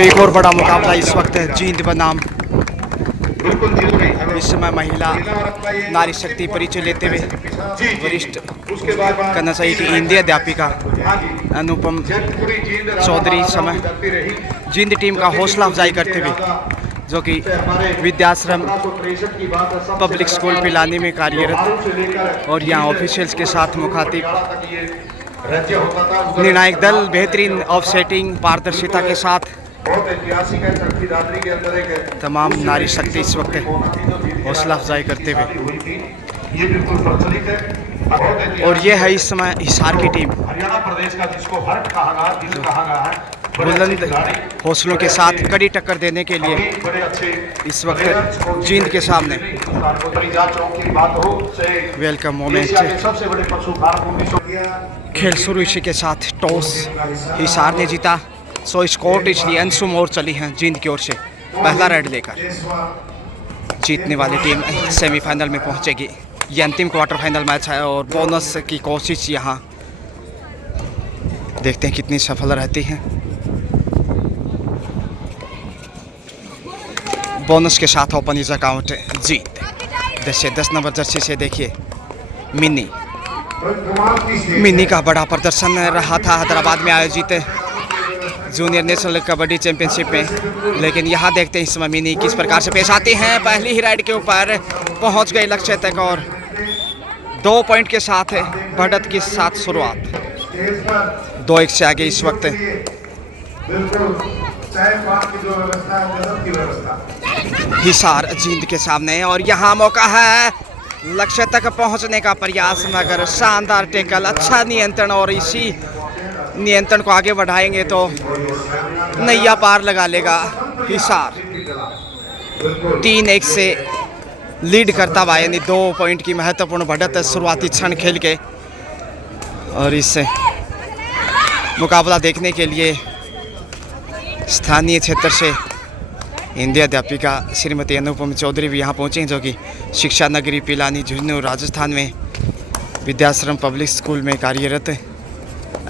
एक और बड़ा मुकाबला इस वक्त जींद बनाम इस समय महिला नारी शक्ति परिचय लेते हुए वरिष्ठ कहना चाहिए कि हिंदी अध्यापिका अनुपम चौधरी समय जींद टीम का हौसला अफजाई करते हुए, जो कि विद्याश्रम पब्लिक स्कूल पिलानी में कार्यरत और यहाँ ऑफिशियल्स के साथ मुखातिब निर्णायक दल बेहतरीन ऑफसेटिंग पारदर्शिता के साथ तमाम नारी शक्ति इस वक्त हौसला अफजाई करते हुए, और ये है इस समय हिसार की टीम बुलंद हौसलों के साथ कड़ी टक्कर देने के लिए इस वक्त जींद के सामने वेलकम मोमेंट। खेल शुरू इसी के साथ टॉस हिसार ने जीता, सो स्कोर इसलिए अंशुम और चली हैं जींद की ओर से पहला रेड लेकर। जीतने वाली टीम सेमीफाइनल में पहुंचेगी। ये अंतिम क्वार्टर फाइनल मैच है और बोनस की कोशिश यहाँ देखते हैं कितनी सफल रहती है। बोनस के साथ open is account Jeet 10 number Jersey से देखिए मिनी का बड़ा प्रदर्शन रहा था हैदराबाद में आयोजित जूनियर नेशनल कबड्डी चैंपियनशिप में, लेकिन यहाँ देखते हैं इस समय मिनी किस प्रकार से पेश आती हैं। पहली ही राइड के ऊपर पहुँच गए लक्ष्य तक और 2 पॉइंट के साथ बढ़त के साथ शुरुआत 2-1 से आगे इस वक्त हिसार जींद के सामने, और यहाँ मौका है लक्ष्य तक पहुंचने का प्रयास, मगर शानदार टेकल, अच्छा नियंत्रण, और इसी नियंत्रण को आगे बढ़ाएंगे तो नैया पार लगा लेगा हिसार। 3-1 से लीड करता हुआ, यानी 2 पॉइंट की महत्वपूर्ण बढ़त शुरुआती क्षण खेल के। और इस मुकाबला देखने के लिए स्थानीय क्षेत्र से हिंदी अध्यापिका श्रीमती अनुपम चौधरी भी यहाँ पहुँचे हैं, जो कि शिक्षा नगरी पिलानी झुंझुनू राजस्थान में विद्याश्रम पब्लिक स्कूल में कार्यरत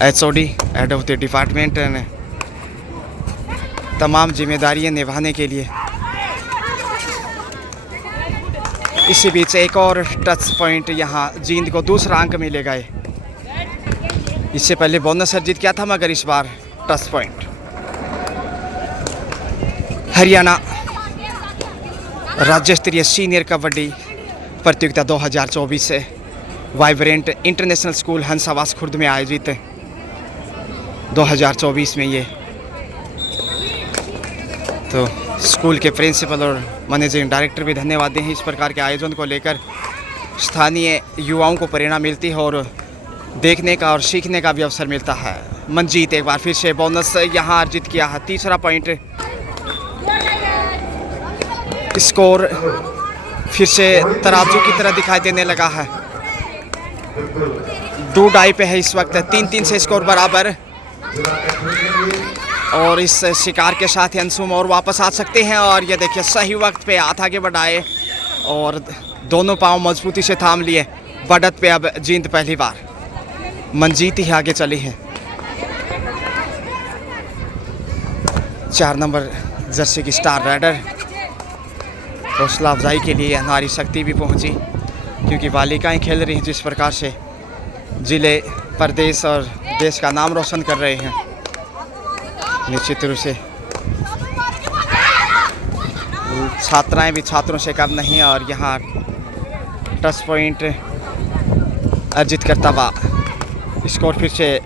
HOD head of the department ने तमाम जिम्मेदारियां निभाने के लिए। इसी बीच एक और टच पॉइंट यहाँ जींद को दूसरा अंक मिले गए। इससे पहले बोनस अर्जित किया था, मगर इस बार टच पॉइंट। हरियाणा राज्य स्तरीय सीनियर कबड्डी प्रतियोगिता 2024 से vibrant international school Hansawas Khurd में आयोजित 2024 में ये तो स्कूल के प्रिंसिपल और मैनेजिंग डायरेक्टर भी धन्यवाद दें। इस प्रकार के आयोजन को लेकर स्थानीय युवाओं को प्रेरणा मिलती है और देखने का और सीखने का भी अवसर मिलता है। मंजीत एक बार फिर से बोनस यहाँ अर्जित किया है, तीसरा पॉइंट। स्कोर फिर से तराजू की तरह दिखाई देने लगा है। 2 डाई पे है इस वक्त, 3-3 से स्कोर बराबर, और इस शिकार के साथ अंशुम और वापस आ सकते हैं। और ये देखिए सही वक्त पे हाथ आगे बढ़ाए और दोनों पांव मजबूती से थाम लिए। बढ़त पे अब जींद पहली बार, मंजीत ही आगे चली है। 4 नंबर जर्सी की स्टार राइडर हौसला अफजाई के लिए नारी शक्ति भी पहुंची, क्योंकि बालिकाएं खेल रही हैं जिस प्रकार से जिले प्रदेश और देश का नाम रोशन कर रहे हैं। निश्चित रूप से छात्राएं भी छात्रों से कम नहीं, और यहाँ टच पॉइंट अर्जित करता हुआ स्कोर फिर से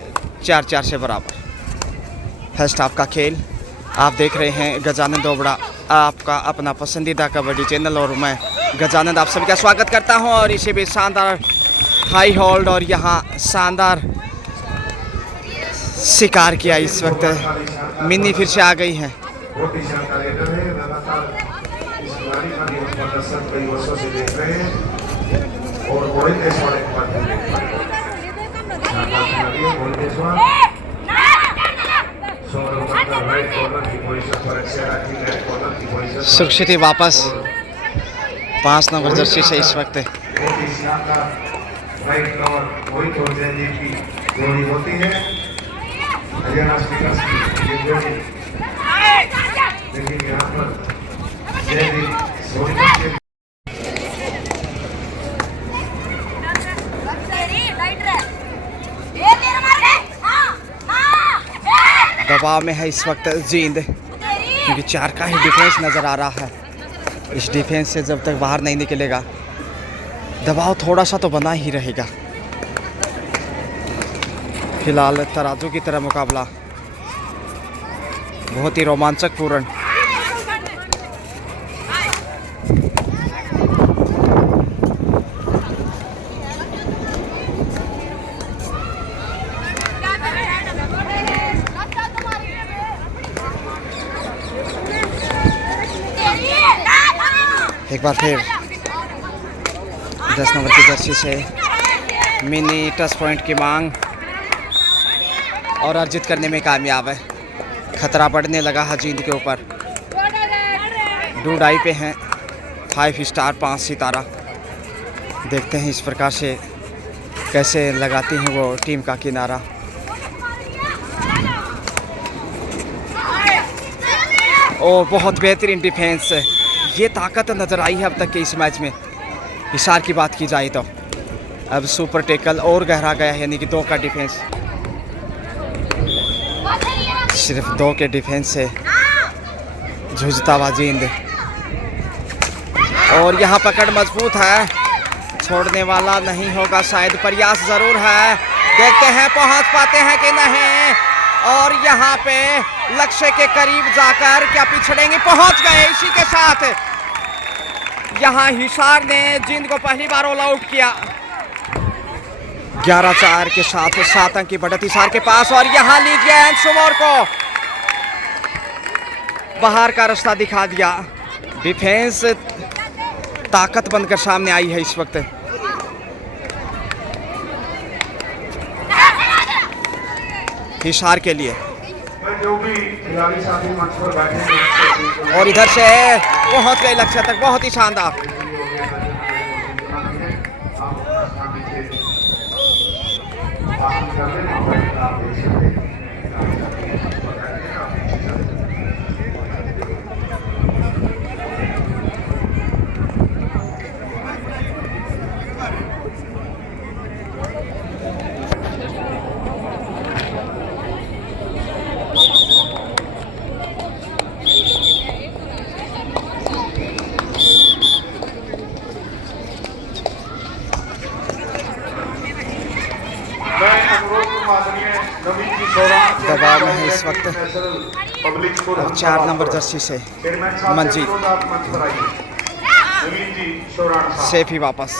4-4 से बराबर। फर्स्ट हाफ का खेल आप देख रहे हैं गजानंद दोबड़ा, आपका अपना पसंदीदा कबड्डी चैनल, और मैं गजानंद आप सभी का स्वागत करता हूं। और इसे भी शानदार हाई होल्ड और यहाँ शानदार शिकार किया। इस वक्त मिनी फिर से आ गई है। सुरक्षित ही वापस 5 नंबर जर्सी से इस वक्त हरियाणा स्पीकर दबाव में है इस वक्त जींद, क्योंकि 4 का ही डिफेंस नज़र आ रहा है। इस डिफेंस से जब तक बाहर नहीं निकलेगा दबाव थोड़ा सा तो बना ही रहेगा। फिलहाल तराजू की तरह मुकाबला बहुत ही रोमांचक पूर्ण। एक बार फिर 10 नंबर की जर्सी से मिनी टच पॉइंट की मांग और अर्जित करने में कामयाब है। खतरा बढ़ने लगा है जींद के ऊपर। डूडाई पे हैं 5 स्टार 5 सितारा। देखते हैं इस प्रकार से कैसे लगाती हैं वो टीम का किनारा। और बहुत बेहतरीन डिफेंस, ये ताकत नज़र आई है अब तक के इस मैच में। हिसार की बात की जाए तो अब सुपर टेकल और गहरा गया है, यानी कि 2 का डिफेंस। सिर्फ 2 के डिफेंस से जूझता हुआ जींद, और यहाँ पकड़ मजबूत है, छोड़ने वाला नहीं होगा शायद। प्रयास ज़रूर है, देखते हैं पहुँच पाते हैं कि नहीं। और यहाँ पे लक्ष्य के करीब जाकर क्या पिछड़ेंगे, पहुँच गए। इसी के साथ यहाँ हिसार ने जींद को पहली बार ऑल आउट किया। 11-4 के साथ 7 अंक की बढ़त हिसार के पास। और यहाँ लीजिए अंशुमोर को बाहर का रास्ता दिखा दिया। डिफेंस ताकत बनकर सामने आई है इस वक्त। हिसार के लिए और इधर से पहुंच गए लक्ष्य तक, बहुत ही शानदार। दबाव में है इस वक्त। अब 4 नंबर जर्सी से मंजीत सेफ ही वापस।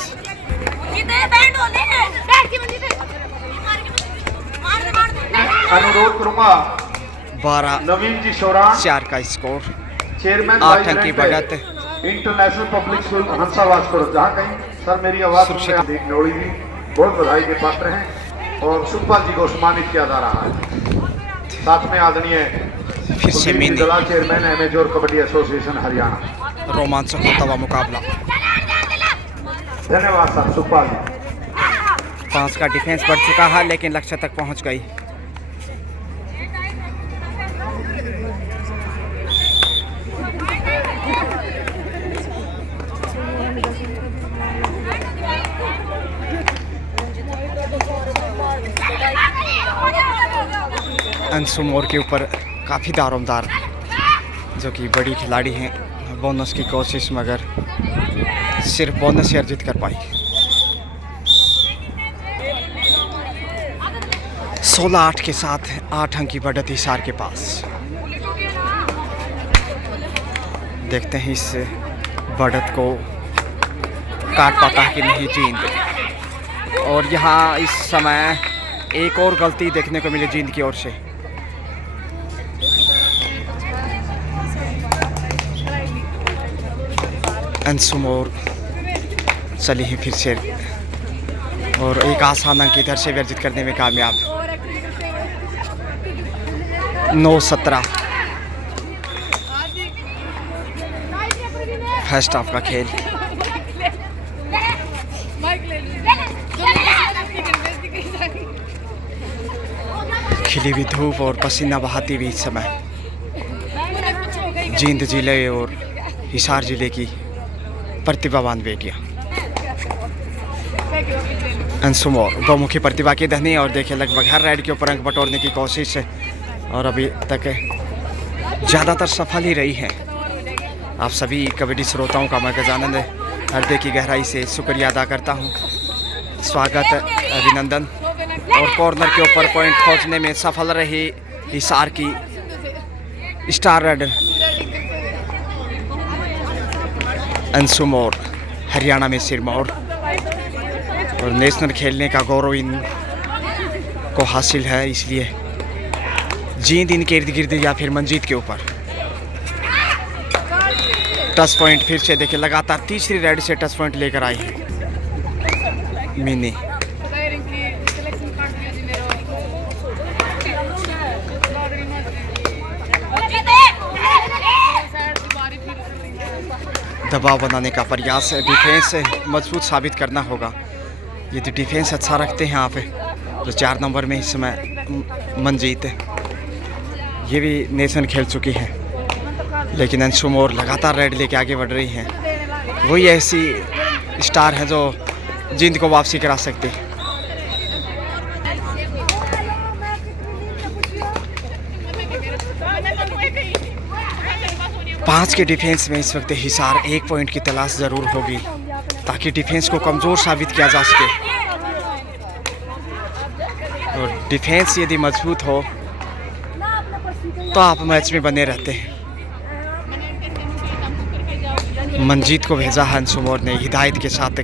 अनुरोध करूंगा 12-4 का स्कोर। चेयरमैन 8 अंक की बढ़त। इंटरनेशनल पब्लिक स्कूल हंसावास करो। जहाँ कहीं सर मेरी आवाज नौड़ी जी बहुत बधाई के पात्र हैं और सुखपाल जी को सम्मानित किया जा रहा है। साथ में आदरणीय फिर से मिनी chairman amateur kabaddi association Haryana. रोमांचक होता हुआ मुकाबला। धन्यवाद सर सुखपाल जी। 5 का डिफेंस बढ़ चुका है, लेकिन लक्ष्य तक पहुंच गई। अंशुमोर के ऊपर काफ़ी दारोमदार, जो कि बड़ी खिलाड़ी हैं, बोनस की कोशिश मगर सिर्फ बोनस ही अर्जित कर पाई। 16-8 के साथ 8 अंक की बढ़त हिसार के पास। देखते हैं इस बढ़त को काट पाता है कि नहीं जींद। और यहाँ इस समय एक और गलती देखने को मिली जींद की ओर से। अंशुमोर चली ही फिर से और एक आसान अंक इधर से वर्जित करने में कामयाब। 9-17 फर्स्ट हाफ का खेल। खिली हुई धूप और पसीना बहाती हुई इस समय जींद जिले और हिसार जिले की प्रतिभावान बेटियाँ अंशुमोर बहुमुखी प्रतिभा की धनी। और देखिए लगभग हर राइड के ऊपर अंक बटोरने की कोशिश है और अभी तक ज़्यादातर सफल ही रही है। आप सभी कबड्डी श्रोताओं का मैं गजानंद हृदय की गहराई से शुक्रिया अदा करता हूँ। स्वागत, अभिनंदन। और कॉर्नर के ऊपर पॉइंट खोजने में सफल रही हिसार की स्टार राइडर अंशुमोर, हरियाणा में सिरमौर। और नेशनल खेलने का गौरव इन को हासिल है, इसलिए जींद इनके इर्द गिर्द या फिर मंजीत के ऊपर। टच पॉइंट फिर से देखिए, लगातार तीसरी राइड से टच पॉइंट लेकर आई है मिनी। दबाव बनाने का प्रयास है, डिफेंस मजबूत साबित करना होगा। यदि डिफेंस अच्छा रखते हैं आप तो 4 नंबर में इस समय मंजीत, ये भी नेशनल खेल चुकी है। लेकिन अंशुमोर लगातार राइड लेके आगे बढ़ रही हैं। वही ऐसी स्टार हैं जो जींद को वापसी करा सकते हैं। पाँच के डिफेंस में इस वक्त हिसार 1 पॉइंट की तलाश ज़रूर होगी ताकि डिफेंस को कमज़ोर साबित किया जा सके। और डिफेंस यदि मजबूत हो तो आप मैच में बने रहते हैं। मंजीत को भेजा है अंशुमोर ने हिदायत के साथ,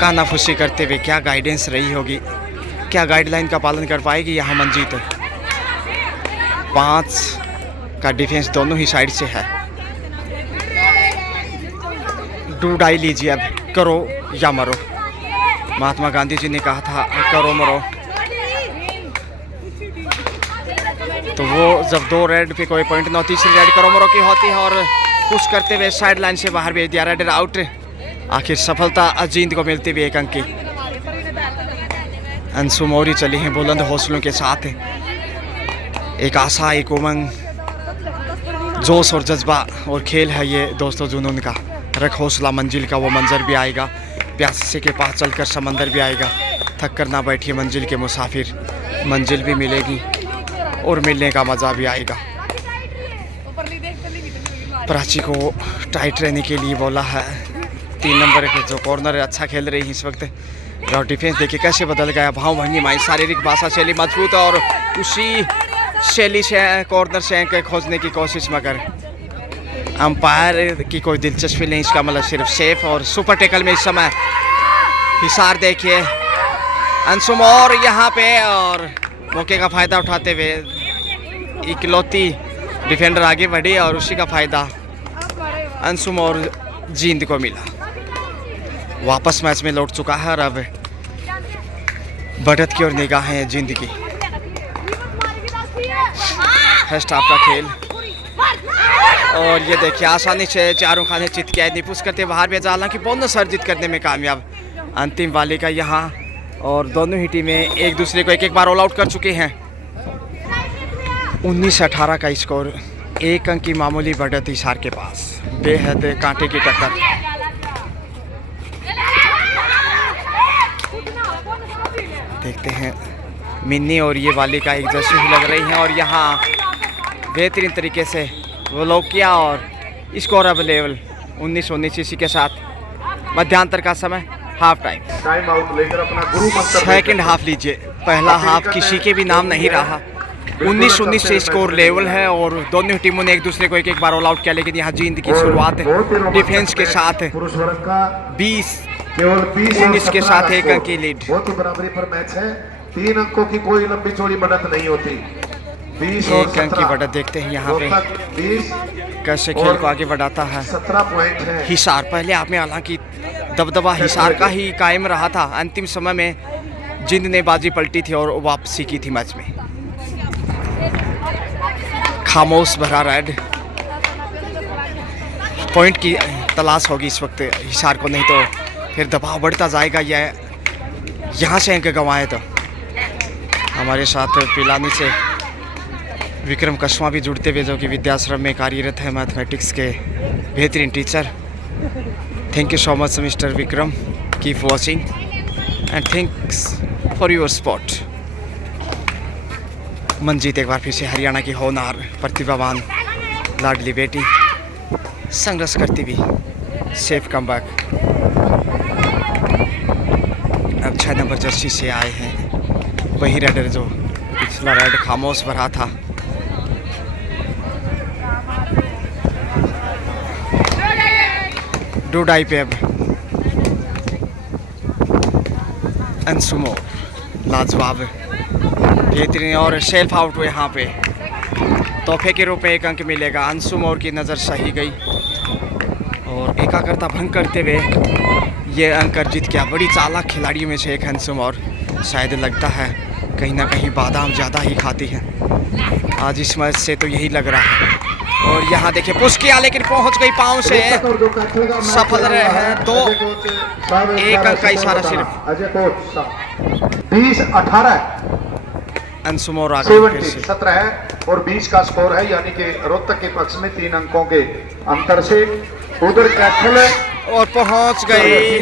कानाफुसी करते हुए। क्या गाइडेंस रही होगी, क्या गाइडलाइन का पालन कर पाएगी यहाँ मंजीत। 5 का डिफेंस दोनों ही साइड से है। डू डाई लीजिए, अब करो या मरो। महात्मा गांधी जी ने कहा था करो मरो। तो वो जब 2 रेड पे कोई पॉइंट न, तीसरी रेड करो मरो की होती है और पुश करते हुए साइड लाइन से बाहर भेज दिया, राइडर आउट। आखिर सफलता अजींद को मिलती हुई 1 अंक की। अंशुमोर ही चली हैं बुलंद हौसलों के साथ। एक आशा, एक उमंग, जोश और जज्बा और खेल है ये दोस्तों जुनून का। रख हौसला, मंजिल का वो मंजर भी आएगा। प्यासे के पास चलकर समंदर भी आएगा। थक कर ना बैठिए मंजिल के मुसाफिर, मंजिल भी मिलेगी और मिलने का मज़ा भी आएगा। प्राची को टाइट रहने के लिए बोला है। 3 नंबर के जो कॉर्नर अच्छा खेल रही है इस वक्त। और डिफेंस देखिए कैसे बदल गया। भाव भंगी माई, शारीरिक भाषा शैली मजबूत और उसी शैली से कॉर्नर से अंक खोजने की कोशिश, मगर अंपायर की कोई दिलचस्पी नहीं। इसका मतलब सिर्फ सेफ और सुपर टेकल में इस समय हिसार देखिए अंशुमोर यहाँ पे, और मौके का फ़ायदा उठाते हुए इकलौती डिफेंडर आगे बढ़ी और उसी का फ़ायदा अंशुमोर जींद को मिला। वापस मैच में लौट चुका है और अब बढ़त की ओर निगाहें जींद की। फर्स्ट हाफ का खेल और ये देखिए आसानी से चारों खाने चित किया, निपुष करते बाहर भेजा, हालांकि बोनस अर्जित करने में कामयाब अंतिम वाले का यहाँ। और दोनों ही टीमें एक दूसरे को एक बार ऑल आउट कर चुके हैं। 19-18 का स्कोर, 1 अंक की मामूली बढ़त हिसार के पास। बेहद कांटे की टक्कर। देखते हैं मिन्नी और ये वाली का एक जैसी ही लग रही हैं और यहाँ बेहतरीन तरीके से वो लोग किया और स्कोर अब लेवल 19-19 इसी के साथ मध्यांतर का समय हाफ टाइम आउट लेकर अपना गुरु मंत्र सेकंड हाफ लीजिए। पहला हाफ किसी के भी नाम नहीं रहा। 19-19 से स्कोर लेवल है और दोनों टीमों ने एक दूसरे को एक बार ऑल आउट किया। लेकिन यहाँ जींद की शुरुआत डिफेंस के साथ 20-19 के साथ 1 अंक की लीड। बहुत ही बराबरी पर मैच है। 3 अंकों की कोई लंबी चौड़ी बढ़त नहीं होती। 1 अंक की बढ़त देखते हैं यहाँ पे कैसे खेल को आगे बढ़ाता है 17 पॉइंट है हिसार। पहले आप में हालांकि दबदबा हिसार का ही कायम रहा था। अंतिम समय में जींद ने बाजी पलटी थी और वापसी की थी मैच में। खामोश भरा रेड, पॉइंट की तलाश होगी इस वक्त हिसार को, नहीं तो फिर दबाव बढ़ता जाएगा। यह यहाँ से अंक गंवाए तो हमारे साथ पिलानी से विक्रम कस्वा भी जुड़ते हुए, जो कि विद्याश्रम में कार्यरत है, मैथमेटिक्स के बेहतरीन teacher. Thank you so much mister Vikram, keep watching and thanks for your support. Manjeet एक बार फिर से हरियाणा की होनहार प्रतिभावान लाडली बेटी, संघर्ष करती हुई सेफ कमबैक। अब 6 नंबर जर्सी से आए हैं वही रेडर जो पिछला रेड खामोश भरा था। डोडाई पे अब अंशुमो लाजवाब बेहतरीन और सेल्फ आउट हुए। यहाँ पे तोहफे के रूप में 1 अंक मिलेगा। अंशुमोर की नज़र सही गई और एकाग्रता भंग करते हुए ये अंक अर्जित किया। बड़ी चालाक खिलाड़ियों में से एक अंशुमोर, शायद लगता है कहीं ना कहीं बादाम ज़्यादा ही खाती है आज इस मैच से, तो यही लग रहा है। और यहाँ देखिए पुश किया लेकिन पहुँच गई पाँव से, सफल रहे हैं। 2 1 अंक का इशारा सिर्फ। 20-18 अंशुमोर आ गई फिर से। 17 है और 20 का स्कोर है, यानी कि रोहतक के पक्ष में 3 अंकों के अंतर से। उधर कैथल और पहुंच गए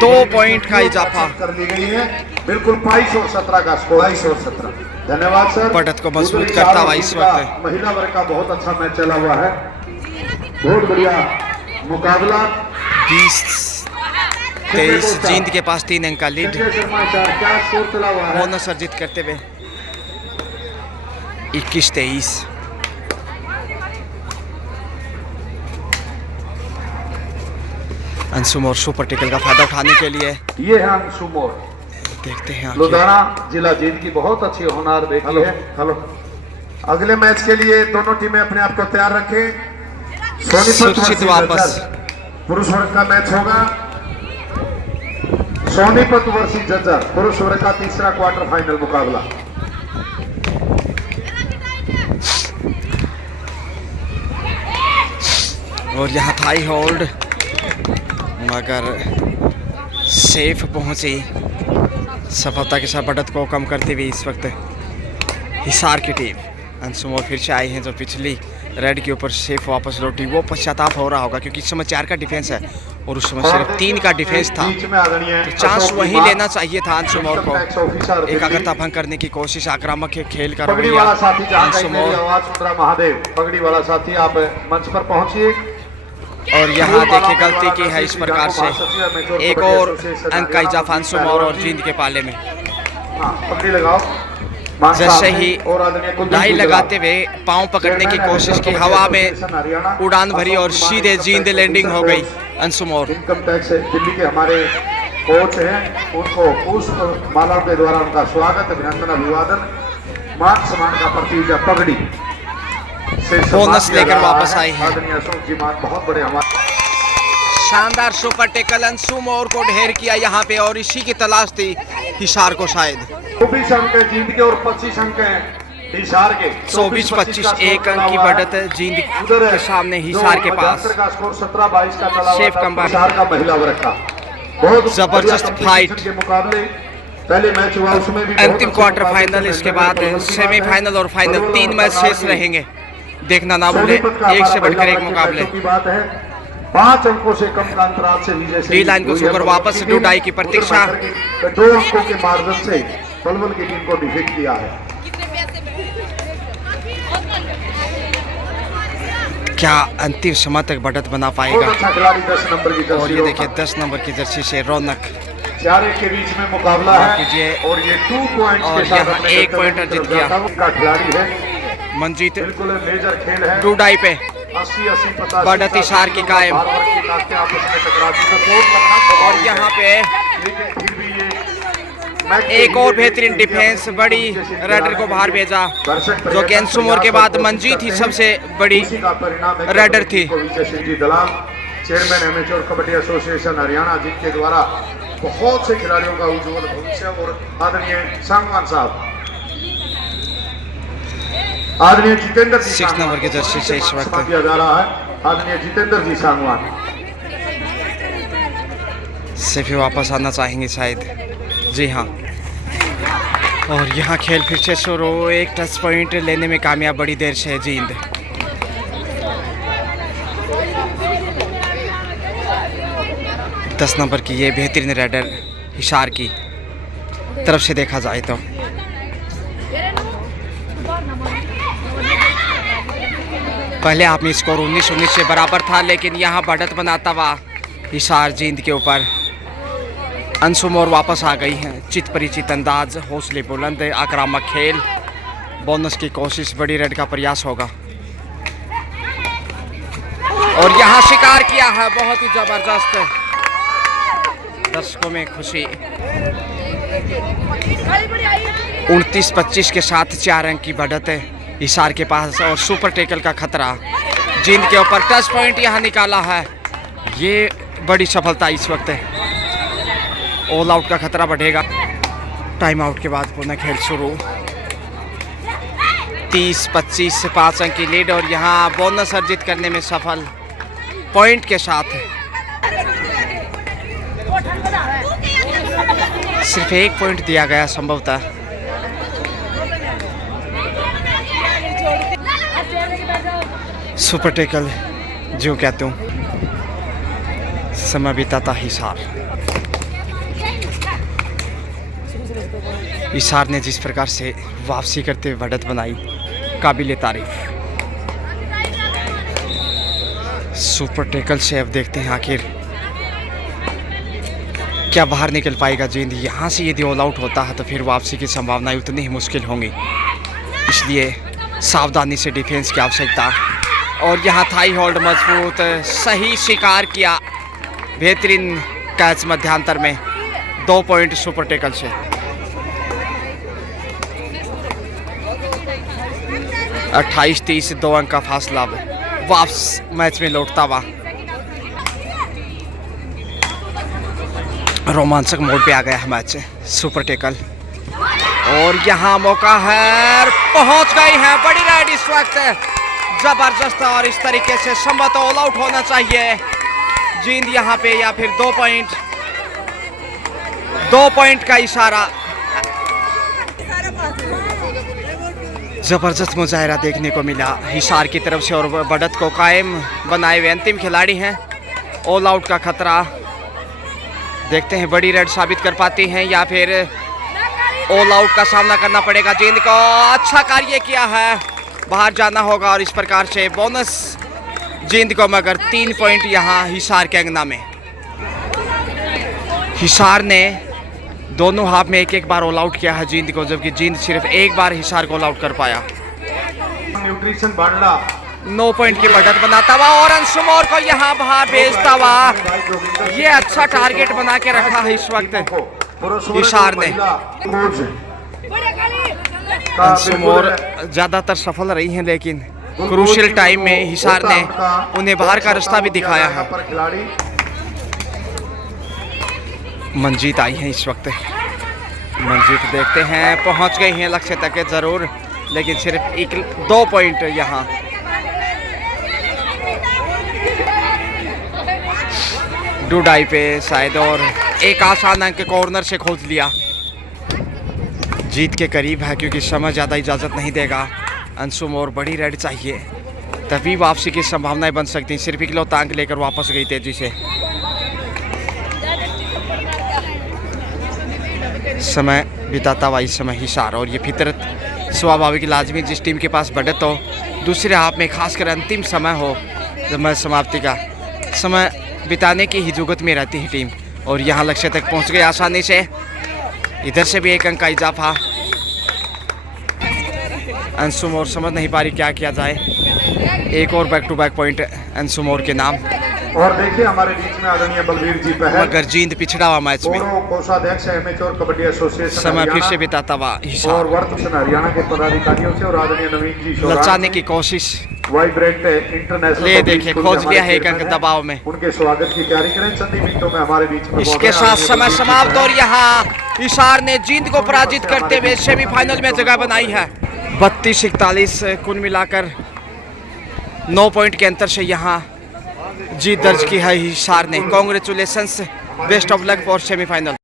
2 पॉइंट का इजाफा कर ली गई है। बिल्कुल 22 और 17 का स्कोर। 22 और 17। धन्यवाद सर। बढ़त को मजबूत करता हुआ इस वक्त महिला वर्ग का बहुत अच्छा मैच चला हुआ है, बहुत बढ़िया मुकाबला। 20-23 जींद के पास 3 अंक का लीड। बोनस अर्जित करते हुए 21-23। अंशुमोर सुपर टिकल का फायदा उठाने के लिए ये है अंशुमोर। देखते हैं लुधियाना जिला जींद की बहुत अच्छी होनहार बेटी है। हेलो, अगले मैच के लिए दोनों टीमें अपने आप को तैयार रखें। सुरक्षित वापस पुरुष वर्ग का मैच होगा। सोनीपत वर्सेस जज्जर, पुरुष वर्ग का तीसरा क्वार्टर फाइनल मुकाबला। और यहाँ थाई होल्ड, मगर सेफ पहुंची सफलता के साथ बढ़त को कम करते हुए इस वक्त हिसार की टीम। अंशुमोर फिर से आई हैं, जो पिछली रेड के ऊपर सेफ वापस लौटी। वो पश्चाताप हो रहा होगा क्योंकि इस समय 4 का डिफेंस है और उस समय सिर्फ 3 का डिफेंस था, तो चांस वही लेना चाहिए था अंशुमोर को। एकाग्रता भंग करने की कोशिश, आक्रामक खेल कर पगड़ी वाला साथी महादेव, पगड़ी वाला साथी आप मंच पर पहुंचिए। और यहाँ देखिए गलती की है इस प्रकार से। एक और अंक का इजाफा अंशुमोर और जींद के पाले में। पगड़ी लगाओ। जैसे ही डाई लगाते हुए पांव पकड़ने की कोशिश की, हवा में उड़ान भरी और सीधे जींद लैंडिंग हो गई अंशुमोर। इनकम टैक्स दिल्ली के हमारे कोच हैं, उनको पुष्प माला के द्वारा उनका स्वागत, अभिनंदन, अभिवादन, मान सम्मान का प्रतीक पगड़ी से बोनस लेकर वापस आई है। अशोक जी मान बहुत बड़े हमारे शानदार सुपर टेकल अंशुमोर को ढेर किया यहाँ पे, और इसी की तलाश थी हिसार को शायद। 24 अंक है जींद के और 25 अंक हैं हिसार के। 24-25 1 अंक की बढ़त जींद के सामने हिसार के पास। का स्कोर 17-22 का चला सेफ कमबैक। हिसार का महिला वर्ग का बहुत जबरदस्त फाइट के मुकाबले पहले मैच हुआ, उसमें भी अंतिम क्वार्टर फाइनल, इसके बाद सेमीफाइनल और फाइनल 3 मैच शेष रहेंगे। देखना ना भूले, एक से बढ़कर एक मुकाबले। की बात है 5 अंकों से कम का अंतराल से डी लाइन को छूकर वापस डोडाई की प्रतीक्षा। 2 अंकों के मार्जिन से पलवल की टीम को डिफीट किया है। क्या अंतिम समय तक बढ़त बना पाएगा? अच्छा खिलाड़ी 10 नंबर की जर्सी। और ये देखिए 10 नंबर की जर्सी से रौनक। 4 के बीच में मुकाबला है और ये 2 पॉइंट्स के साथ यहाँ 1 पॉइंट अर्जित किया का खिलाड़ी है मंजीत। बिल्कुल मेजर खेल है। डोडाई पे 80-85 बढ़त हिसार की कायम। और यहाँ पे एक और बेहतरीन डिफेंस, बड़ी रेडर को बाहर भेजा, जो कि अंशुमोर के बाद मंजीत ही सबसे बड़ी रेडर थी। Chairman amateur kabaddi association Haryana, जिनके द्वारा बहुत से खिलाड़ियों का उज्जवल भविष्य। और आदरणीय सांगवान साहब, आदरणीय जितेंद्र जी 6 नंबर की जर्सी से इस वक्त किया जा रहा है। आदरणीय जितेंद्र जी सांगवान से भी वापस आना चाहेंगे शायद। जी हाँ, और यहाँ खेल फिर से शुरू। एक टच पॉइंट लेने में कामयाब बड़ी देर से जींद। दस नंबर की ये बेहतरीन रेडर हिसार की तरफ से देखा जाए तो पहले आप में स्कोर 19-19 से बराबर था, लेकिन यहाँ बढ़त बनाता हुआ हिसार जींद के ऊपर। अंशुम और वापस आ गई हैं। चित परिचित अंदाज, हौसले बुलंद, आक्रामक खेल। बोनस की कोशिश, बड़ी रेड का प्रयास होगा और यहाँ शिकार किया है। बहुत ही जबरदस्त, दर्शकों में खुशी। 29-25 के साथ 4 अंक की बढ़त है हिसार के पास और सुपर टेकल का खतरा जींद के ऊपर। टच पॉइंट यहाँ निकाला है, ये बड़ी सफलता इस वक्त है। ऑल आउट का खतरा बढ़ेगा। टाइम आउट के बाद पुनः खेल शुरू। 30-25 से 5 अंक की लीड और यहाँ बोनस अर्जित करने में सफल पॉइंट के साथ। सिर्फ 1 पॉइंट दिया गया संभवतः। सुपर टेकल जो कहते हूँ, समय बिताता हिसार। हिसार ने जिस प्रकार से वापसी करते हुए बढ़त बनाई, काबिल तारीफ। सुपर टेकल से अब देखते हैं आखिर क्या बाहर निकल पाएगा जींद। यहाँ से यदि ऑल आउट होता है तो फिर वापसी की संभावनाएं उतनी ही मुश्किल होंगी, इसलिए सावधानी से डिफेंस की आवश्यकता। और यहाँ थाई होल्ड मजबूत, सही शिकार किया, बेहतरीन कैच मध्यांतर में। 2 पॉइंट सुपर टेकल से। 28-30 2 अंक का फासला वापस मैच में लौटता हुआ। रोमांचक मोड पे आ गया है मैच। सुपर टेकल और यहाँ मौका है, पहुंच गई है बड़ी राइड इस वक्त। जबरदस्त, और इस तरीके से संभवतः ऑल आउट होना चाहिए जींद यहाँ पे, या फिर 2 पॉइंट का इशारा। जबरदस्त मुजाहिरा देखने को मिला हिसार की तरफ से और बढ़त को कायम बनाए हुए अंतिम खिलाड़ी हैं। ऑल आउट का खतरा, देखते हैं बड़ी रेड साबित कर पाती हैं या फिर ऑल आउट का सामना करना पड़ेगा जींद को। अच्छा कार्य किया है, बाहर जाना होगा और इस प्रकार से बोनस जींद को, मगर 3 पॉइंट यहाँ हिसार के अंगना में। हिसार ने दोनों हाफ में 1-1 बार ऑल आउट किया है जींद को, जबकि जींद सिर्फ 1 बार हिसार को ऑल आउट कर पाया। न्यूट्रिशन बांडला 9 पॉइंट की बढ़त बनाता हुआ और अंशुम और को यहाँ बाहर भेजता हुआ। ये अच्छा टारगेट बना के रखा है इस वक्त हिसार ने। अंशुम और ज़्यादातर सफल रही हैं, लेकिन क्रूशियल टाइम में हिसार ने उन्हें बाहर का रास्ता भी दिखाया है। मंजीत आई है इस वक्त। मंजीत देखते हैं, पहुंच गई हैं लक्ष्य तक जरूर, लेकिन सिर्फ 2 पॉइंट यहाँ। डुडाई पे शायद, और एक आसान अंक कॉर्नर से खोज लिया। जीत के करीब है क्योंकि समय ज़्यादा इजाज़त नहीं देगा। अंशुम और बड़ी रेड चाहिए, तभी वापसी की संभावनाएं बन सकती हैं। सिर्फ इकलौता अंक लेकर वापस गई तेजी से। समय बिताता हुआ इस समय हिसार, और ये फितरत स्वाभाविक लाजमी, जिस टीम के पास बढ़त हो दूसरे हाफ में, खासकर अंतिम समय हो जब मैच समाप्ति का समय बिताने की ही जुगत में रहती है टीम। और यहाँ लक्ष्य तक पहुँच गए आसानी से। इधर से भी 1 अंक का इजाफा। अंशुम और समझ नहीं पा रही क्या किया जाए। एक और back to back point Anshum और के नाम। और देखिए हमारे बीच में आदरणीय बलवीर जी पहल, मगर जींद पिछड़ा हुआ मैच में। कोषाध्यक्ष एमेच्योर कबड्डी एसोसिएशन समय फिर से बिताता हुआ और हिसार। वर्तमान हरियाणा के पदाधिकारियों से और आदरणीय नवीन जी लचाने की कोशिश, वाइब्रेंट इंटरनेशनल ले देखे खोज लिया है 1 अंक दबाव में। उनके स्वागत की तैयारी करें। चंद मिनटों में हमारे बीच में इसके साथ समय समाप्त, और यहाँ हिसार ने जींद को पराजित करते हुए सेमीफाइनल में जगह बनाई है। 32-41 कुल मिलाकर 9 पॉइंट के अंतर से यहाँ जीत दर्ज की है हिसार ने। Congratulations, best of luck for semifinal.